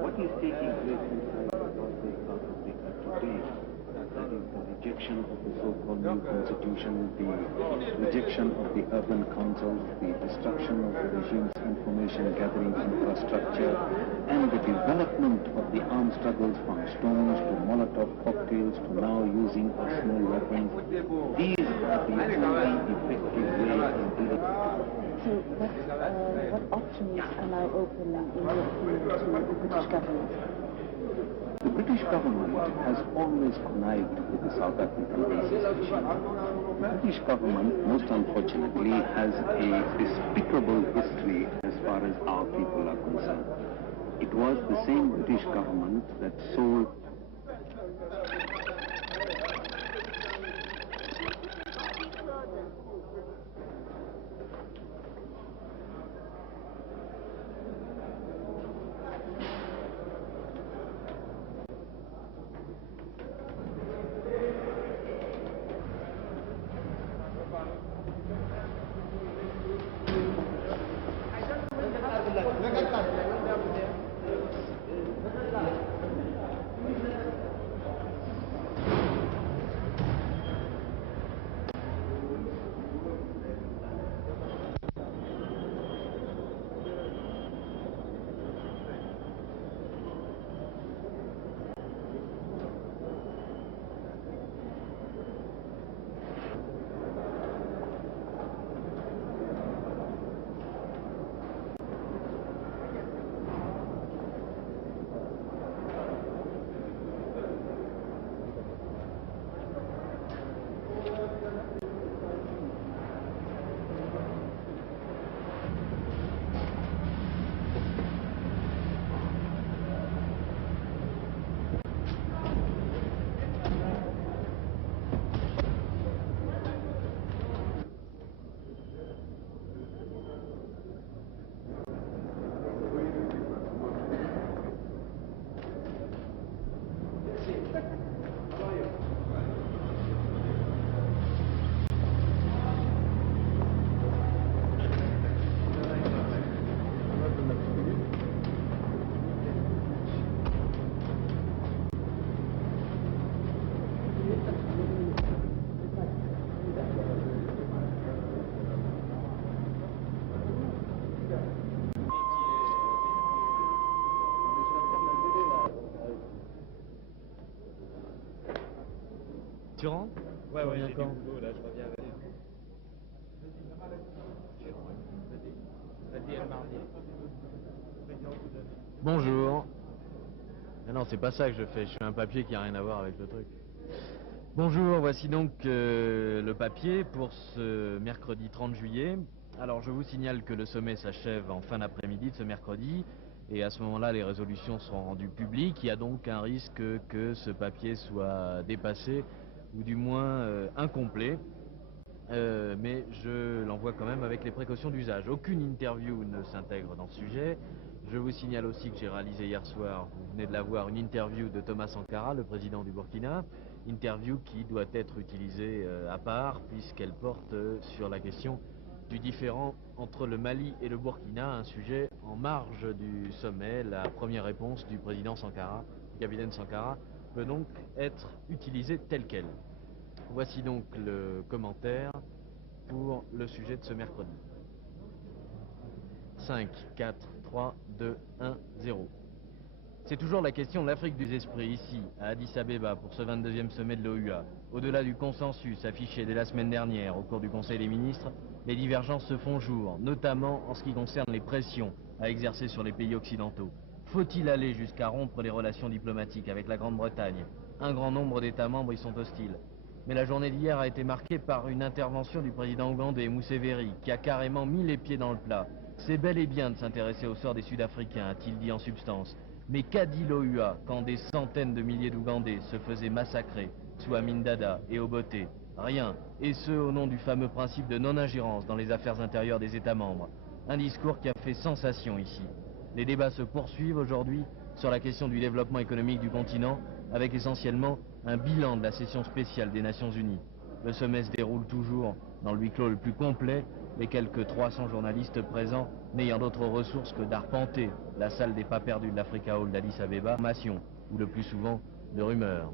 What is taking place inside the Northwest South Africa today, that is the rejection of the so-called new constitution, the rejection of the urban councils, the destruction of the regime's information gathering infrastructure, and the development of the armed struggles from stones to Molotov cocktails to now using of small weapons. These are the only effective way in dealing. So what options are now open in your opinion to the British government? The British government has always connived with the South African racist regime. The British government, most unfortunately, has a despicable history as far as our people are concerned. It was the same British government that sold Tu rentres? Ouais, ouais, j'ai du boulot, là, je reviens vers. Vas-y, elle mardi. Bonjour. Mais non, c'est pas ça que je fais, je fais un papier qui a rien à voir avec le truc. Bonjour, voici donc le papier pour ce mercredi 30 juillet. Alors je vous signale que le sommet s'achève en fin d'après-midi de ce mercredi et à ce moment-là les résolutions seront rendues publiques. Il y a donc un risque que ce papier soit dépassé ou du moins incomplet. Mais je l'envoie quand même avec les précautions d'usage. Aucune interview ne s'intègre dans ce sujet. Je vous signale aussi que j'ai réalisé hier soir, vous venez de la voir, une interview de Thomas Sankara, le président du Burkina, interview qui doit être utilisée à part puisqu'elle porte sur la question du différend entre le Mali et le Burkina, un sujet en marge du sommet. La première réponse du président Sankara, du capitaine Sankara, peut donc être utilisée telle qu'elle. Voici donc le commentaire pour le sujet de ce mercredi. 5, 4, 3, 2, 1, 0. C'est toujours la question de l'Afrique des esprits ici, à Addis Abeba, pour ce 22e sommet de l'OUA. Au-delà du consensus affiché dès la semaine dernière au cours du Conseil des ministres, les divergences se font jour, notamment en ce qui concerne les pressions à exercer sur les pays occidentaux. Faut-il aller jusqu'à rompre les relations diplomatiques avec la Grande-Bretagne? Un grand nombre d'États membres y sont hostiles. Mais la journée d'hier a été marquée par une intervention du président ougandais, Museveni, qui a carrément mis les pieds dans le plat. C'est bel et bien de s'intéresser au sort des Sud-Africains, a-t-il dit en substance. Mais qu'a dit l'OUA quand des centaines de milliers d'Ougandais se faisaient massacrer sous Amin Dada et Obote? Rien. Et ce, au nom du fameux principe de non-ingérence dans les affaires intérieures des États membres. Un discours qui a fait sensation ici. Les débats se poursuivent aujourd'hui sur la question du développement économique du continent, avec essentiellement un bilan de la session spéciale des Nations Unies. Le sommet se déroule toujours dans le huis clos le plus complet, les quelques 300 journalistes présents n'ayant d'autres ressources que d'arpenter la salle des pas perdus de l'Africa Hall d'Addis Abeba, ou le plus souvent de rumeurs.